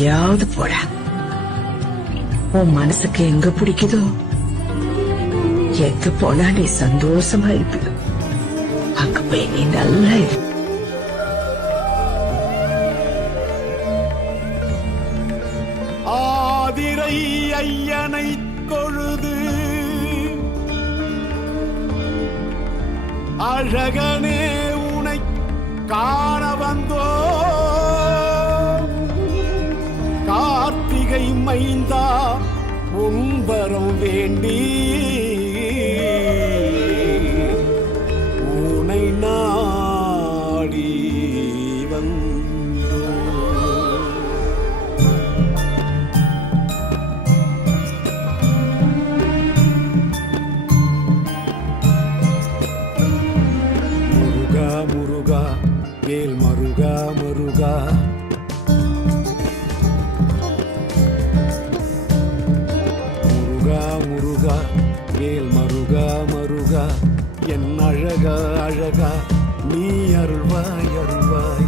எங்கேயாவது போடா. உன் மனசுக்கு எங்க பிடிக்குதோ? எங்க போனா நீ சந்தோஷமா இருப்பியோ அங்க போய் நீ நல்லா இரு. ஆதிரை ஐயனை கொழுது அழகனே உனை காண வந்தோ கார்த்திகை உம்பரம் வேண்டி வேல் மருகா மருகா என் அழகா அழகா நீ அருள்வாய் அருள்வாய்.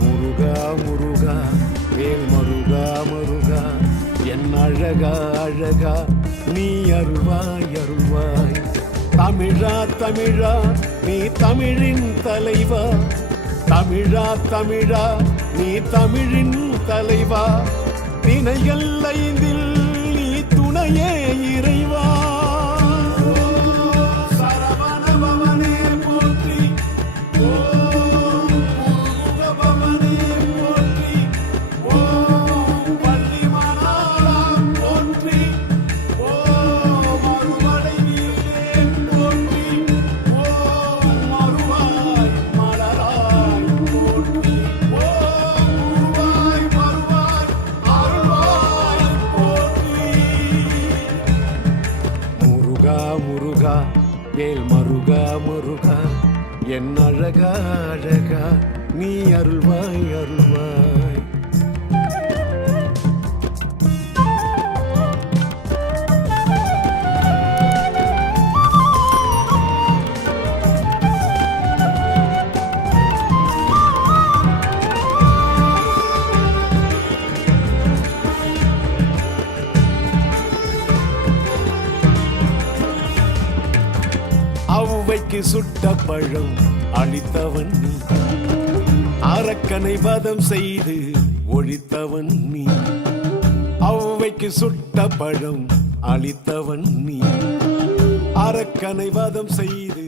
முருகா முருகா வேல் மருகா மருகா என் அழகா அழகா நீ அருள்வாய் அருள்வாய். தமிழா தமிழா நீ தமிழின் தலைவா. தமிழா தமிழா நீ தமிழின் தலைவா. தினைகள் ஐந்தில் முருகா முருகா வேல் மருகா மருகா என் அழகா அழகா நீ அருள்வாய் அருள்வாய். அம்மைக்கு சுட்ட பழம் அளித்தவன் நீ. அரக்கனை வதம் செய்து ஒழித்தவன் நீ. அவ்வைக்கு சுட்ட பழம் அளித்தவன் நீ. அரக்கனை வதம் செய்து